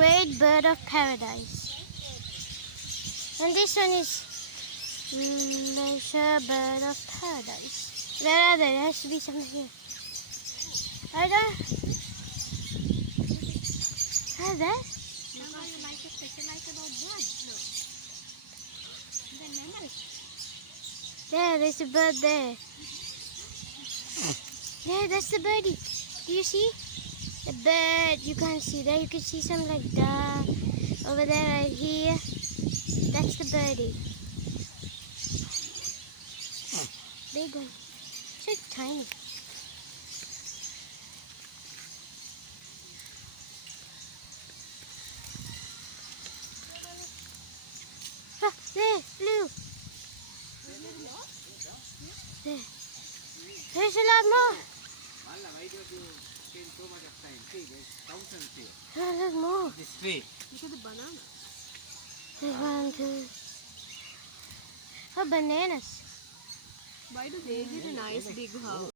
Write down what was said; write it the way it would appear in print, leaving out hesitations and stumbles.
great bird of paradise. And this one is leisure bird of paradise. Where are they? There has to be some here. Are there? Are there? Now you like to specialize about bird? No. Then memory. There, there's a bird there. Yeah, that's the birdie. Do you see? The bird, you can't see there. You can see some like dark over there, right here. That's the birdie. Big one. So tiny. Ah, there, blue. There. There's a lot more. Why do you spend so much of time? See, there's thousands here. Oh, look more. This tree. Look at the banana. There's one, two. Oh, bananas. Why do they get a nice big house?